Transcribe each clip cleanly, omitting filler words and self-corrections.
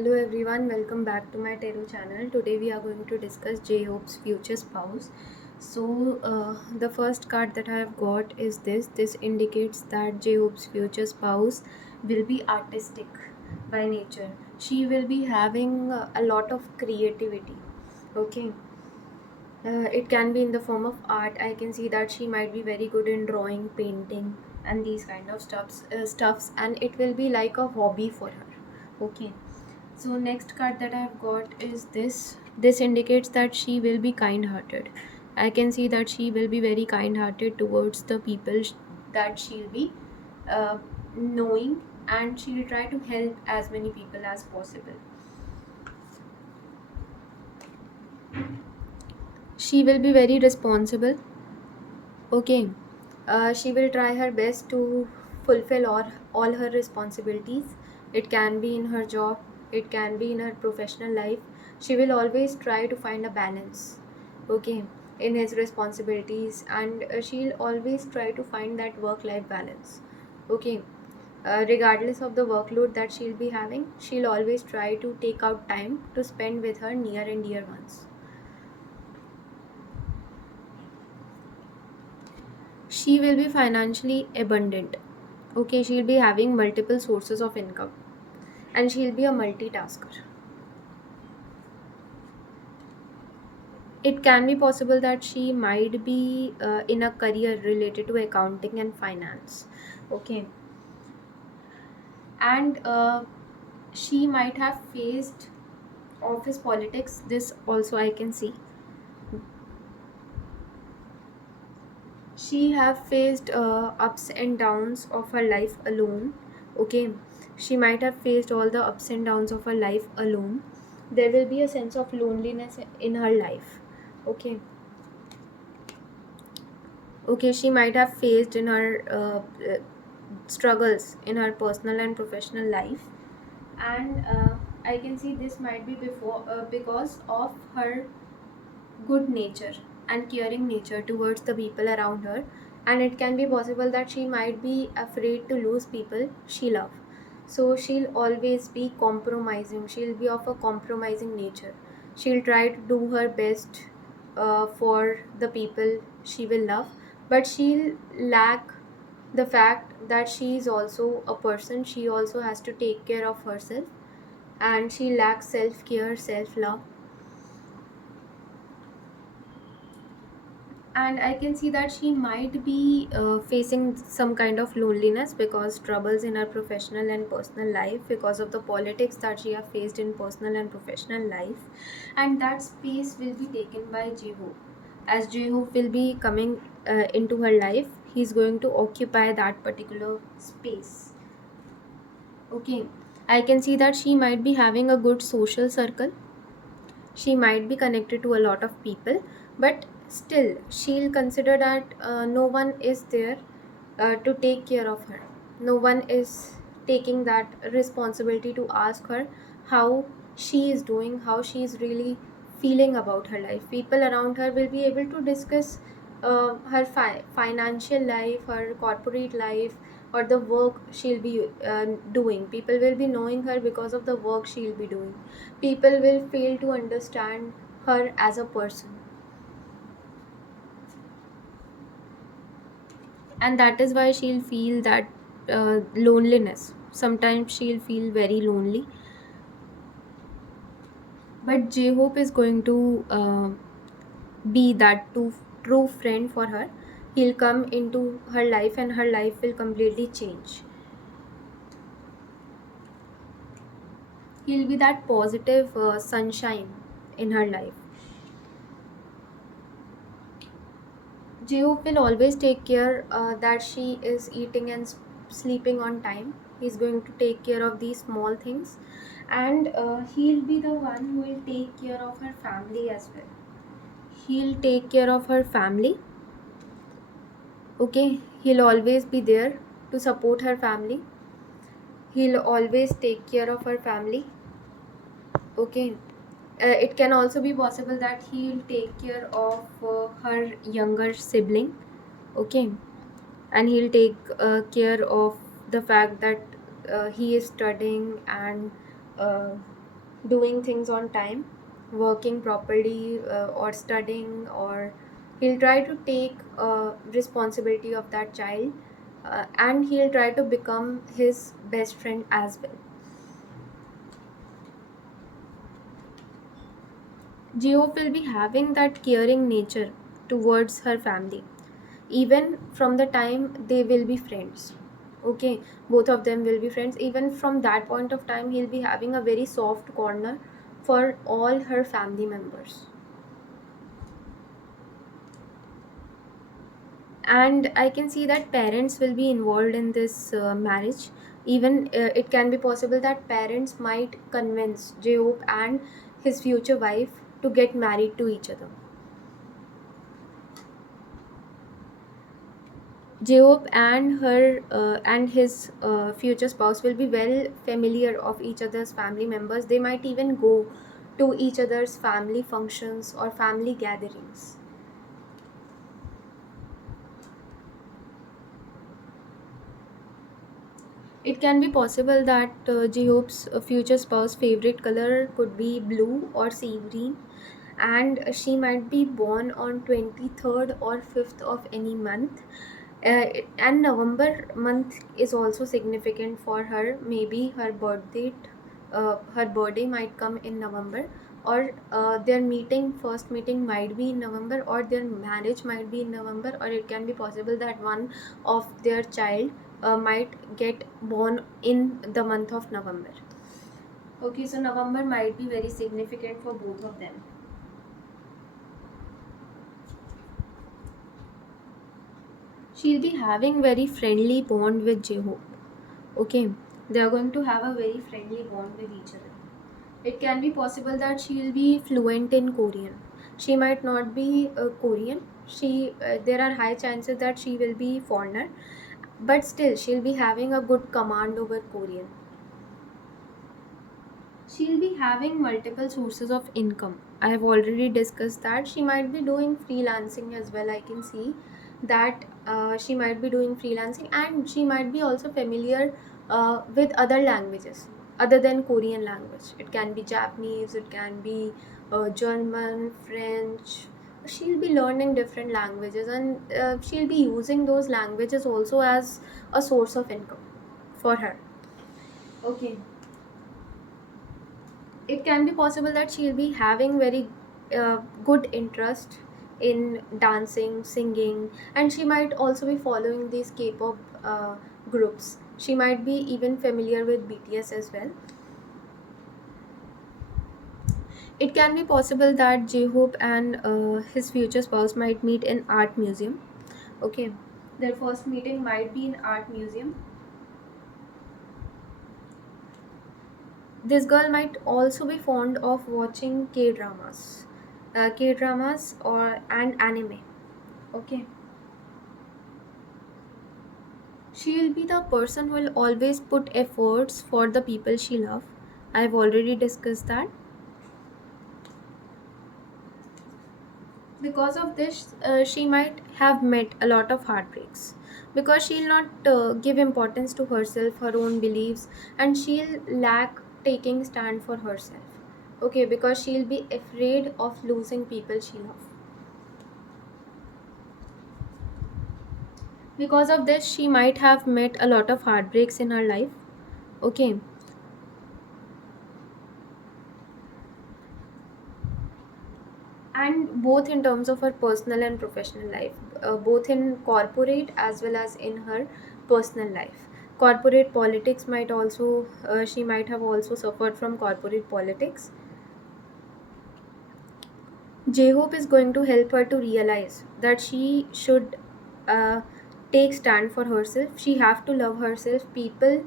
Hello everyone, welcome back to my tarot channel. Today we are going to discuss J-Hope's future spouse. The first card that I have got is this. This indicates that J-Hope's future spouse will be artistic by nature. She will be having a lot of creativity. Okay. It can be in the form of art. I can see that she might be very good in drawing, painting, and these kind of stuffs, and it will be like a hobby for her. Okay. So next card that I've got is this. This indicates that she will be kind-hearted. I can see that she will be very kind-hearted towards the people that she'll be uh, knowing, and she'll try to help as many people as possible. She will be very responsible. Okay. She will try her best to fulfill all her responsibilities. It can be in her job, it can be in her professional life. She will always try to find a balance, okay, in his responsibilities, and she'll always try to find that work life balance, okay. Regardless of the workload that she'll be having, she'll always try to take out time to spend with her near and dear ones. She will be financially abundant. Okay, she'll be having multiple sources of income, and she'll be a multitasker. It can be possible that she might be in a career related to accounting and finance. Okay, and she might have faced office politics. This also I can see. She have faced ups and downs of her life alone. Okay, she might have faced all the ups and downs of her life alone. There will be a sense of loneliness in her life. Okay, okay, she might have faced in her struggles in her personal and professional life, and I can see this might be because of her good nature and caring nature towards the people around her, and it can be possible that she might be afraid to lose people she loves. So she'll always be compromising. She'll be of a compromising nature. She'll try to do her best for the people she will love, but she'll lack the fact that she is also a person. She also has to take care of herself, and she lacks self-care, self-love. And I can see that she might be facing some kind of loneliness because troubles in her professional and personal life, because of the politics that she have faced in personal and professional life, and that space will be taken by Jehu. As Jehu will be coming into her life, he's going to occupy that particular space. Okay, I can see that she might be having a good social circle. She might be connected to a lot of people, but still she'll consider that no one is there to take care of her. No one is taking that responsibility to ask her how she is doing, how she is really feeling about her life. People around her will be able to discuss her financial life, her corporate life, or the work she'll be doing. People will be knowing her because of the work she'll be doing. People will fail to understand her as a person, and that is why she'll feel that loneliness. Sometimes she'll feel very lonely, but J-Hope is going to be that true friend for her. He'll come into her life, and her life will completely change. He'll be that positive sunshine in her life. Jio will always take care that she is eating and sleeping on time. He's going to take care of these small things, and he'll be the one who will take care of her family as well. He'll take care of her family. Okay, he'll always be there to support her family. He'll always take care of her family. Okay, it can also be possible that he'll take care of her younger sibling. Okay, and he'll take care of the fact that he is studying, and uh, doing things on time, working properly, or studying, or he'll try to take responsibility of that child, and he'll try to become his best friend as well. Geoff will be having that caring nature towards her family, even from the time they will be friends. Okay, both of them will be friends. Even from that point of time, he'll be having a very soft corner for all her family members. And I can see that parents will be involved in this marriage. Even it can be possible that parents might convince Jehope and his future wife to get married to each other. Jehope and her and his future spouse will be well familiar of each other's family members. They might even go to each other's family functions or family gatherings. It can be possible that Jehope's future spouse favorite color could be blue or sea green, and she might be born on 23rd or 5th of any month. And November month is also significant for her. Maybe her birthday might come in November, or their first meeting might be in November, or their marriage might be in November, or it can be possible that one of their child might get born in the month of November. Okay, so November might be very significant for both of them. She'll be having very friendly bond with Jehope. Okay, they are going to have a very friendly bond with each other. It can be possible that she will be fluent in Korean. She might not be Korean. There are high chances that she will be foreigner, but still she'll be having a good command over Korean. She'll be having multiple sources of income. I have already discussed that. She might be doing freelancing as well. I can see that she might be doing freelancing, and she might be also familiar with other languages other than Korean language. It can be Japanese, it can be German, French. She'll be learning different languages, and she'll be using those languages also as a source of income for her. Okay, it can be possible that she'll be having very good interest in dancing, singing, and she might also be following these K-pop groups. She might be even familiar with BTS as well. It can be possible that J-Hope and his future spouse might meet in art museum. Okay, their first meeting might be in art museum. This girl might also be fond of watching K dramas or and anime. Okay, she'll be the person who will always put efforts for the people she loves. I've already discussed that. Because of this, she might have met a lot of heartbreaks, because she'll not give importance to herself, her own beliefs, and she'll lack taking stand for herself. Okay, because she'll be afraid of losing people she loves. Because of this, she might have met a lot of heartbreaks in her life. Okay, and both in terms of her personal and professional life, both in corporate as well as in her personal life. Corporate politics might also, she might have also suffered from corporate politics. J-Hope is going to help her to realize that she should uh, take stand for herself. She have to love herself. People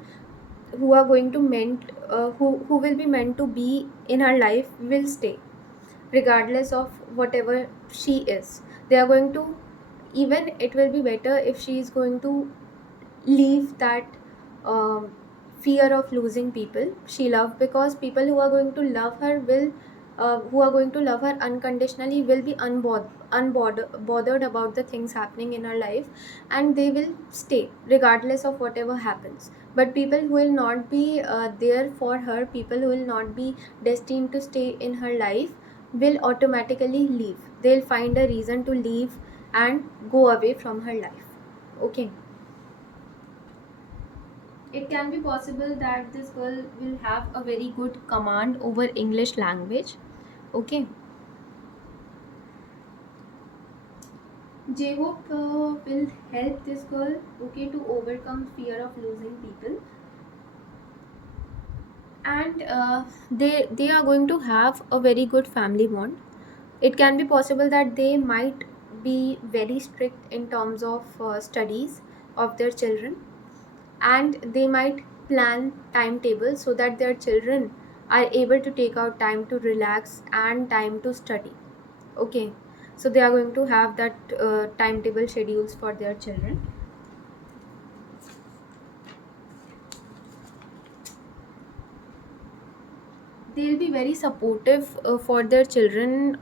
who are going to who will be meant to be in her life will stay, regardless of whatever she is. They are going to, even it will be better if she is going to leave that um, fear of losing people she loves, because people who are going to love her will who are going to love her unconditionally will be unbothered about the things happening in her life, and they will stay regardless of whatever happens, But people who will not be there for her, people who will not be destined to stay in her life, will automatically leave. They'll find a reason to leave and go away from her life. Okay. It can be possible that this girl will have a very good command over English language. Okay. J-Hope will help this girl, okay, to overcome fear of losing people. And they are going to have a very good family bond. It can be possible that they might be very strict in terms of studies of their children, and they might plan timetables so that their children are able to take out time to relax and time to study. Okay, so they are going to have that timetable schedules for their children. They'll be very supportive for their children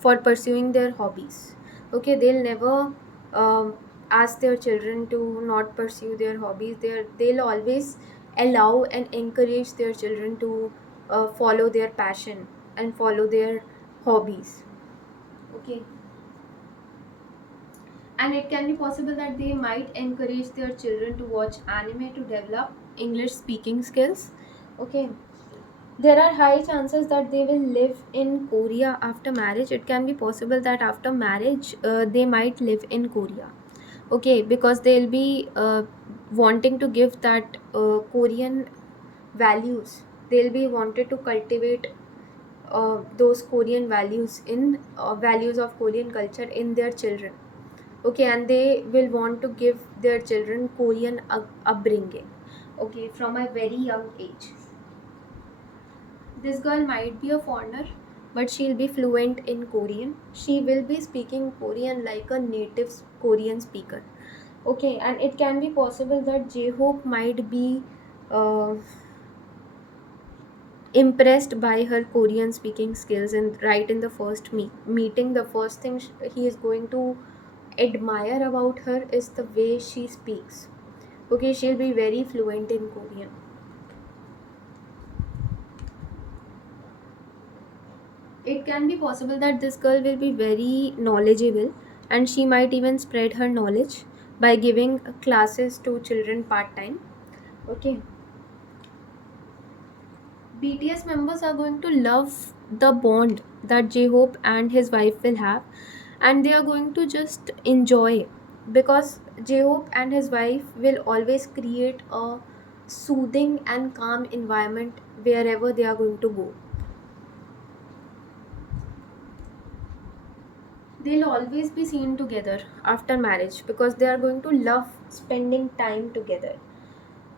for pursuing their hobbies. Okay, they'll never ask their children to not pursue their hobbies. They'll always allow and encourage their children to follow their passion and follow their hobbies. Okay, and it can be possible that they might encourage their children to watch anime to develop English speaking skills. Okay, there are high chances that they will live in Korea after marriage. It can be possible that after marriage they might live in Korea. Okay, because they'll be wanting to give that Korean values. They'll be wanted to cultivate those Korean values in values of Korean culture in their children. Okay, and they will want to give their children Korean upbringing. Okay, from a very young age. This girl might be a foreigner, but she'll be fluent in Korean. She will be speaking Korean like a native Korean speaker. Okay, and it can be possible that J-Hope might be uh, impressed by her Korean speaking skills, and right in the first meeting, the first thing he is going to admire about her is the way she speaks. Okay, she'll be very fluent in Korean. It can be possible that this girl will be very knowledgeable, and she might even spread her knowledge by giving classes to children part time. Okay, BTS members are going to love the bond that J-Hope and his wife will have, and they are going to just enjoy, because J-Hope and his wife will always create a soothing and calm environment wherever they are going to go. They'll always be seen together after marriage because they are going to love spending time together.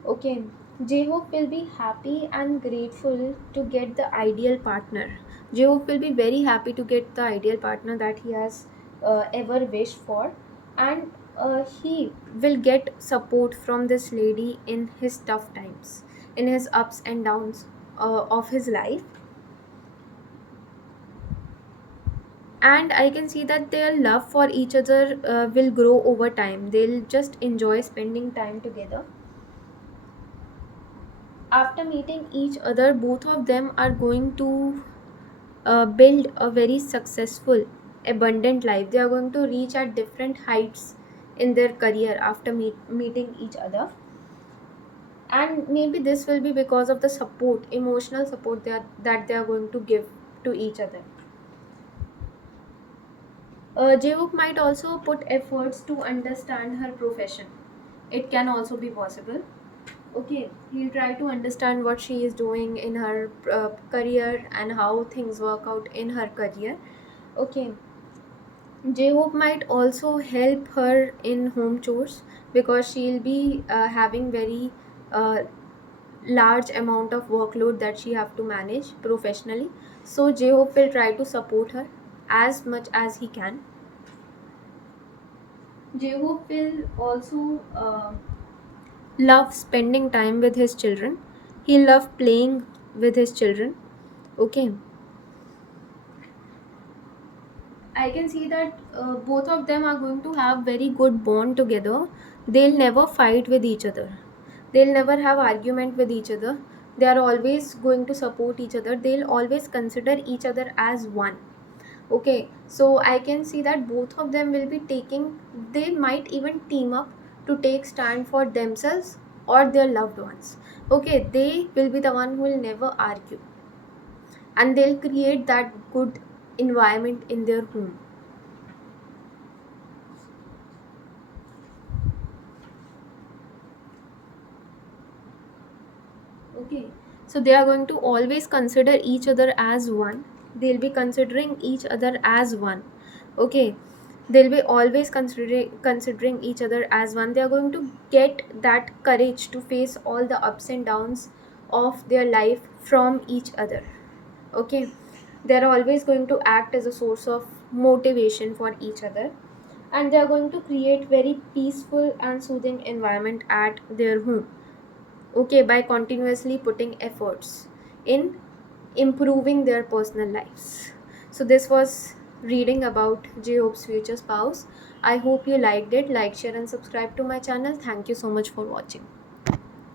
Okay, J-Hope will be happy and grateful to get the ideal partner. J-Hope will be very happy to get the ideal partner that he has ever wished for, and he will get support from this lady in his tough times, in his ups and downs of his life. And I can see that their love for each other will grow over time. They'll just enjoy spending time together. After meeting each other, both of them are going to build a very successful, abundant life. They are going to reach at different heights in their career after meeting each other. And maybe this will be because of the support, emotional support that they are going to give to each other. J-Hope might also put efforts to understand her profession. It can also be possible. Okay, he'll try to understand what she is doing in her career and how things work out in her career. Okay, J-Hope might also help her in home chores because she'll be having very uh, large amount of workload that she have to manage professionally. So J-Hope will try to support her as much as he can. J-Hope will also love spending time with his children. He love playing with his children. Okay, I can see that both of them are going to have very good bond together. They'll never fight with each other. They'll never have argument with each other. They are always going to support each other. They'll always consider each other as one. Okay, so I can see that both of them will be taking, they might even team up to take stand for themselves or their loved ones. Okay, they will be the one who will never argue, and they'll create that good environment in their home. Okay, so they are going to always consider each other as one. They'll be considering each other as one. Okay, they'll be always considering each other as one. They are going to get that courage to face all the ups and downs of their life from each other. Okay, they're always going to act as a source of motivation for each other, and they are going to create very peaceful and soothing environment at their home. Okay, by continuously putting efforts in improving their personal lives. So this was reading about J-Hope's future spouse. I hope you liked it. Like, share and subscribe to my channel. Thank you so much for watching.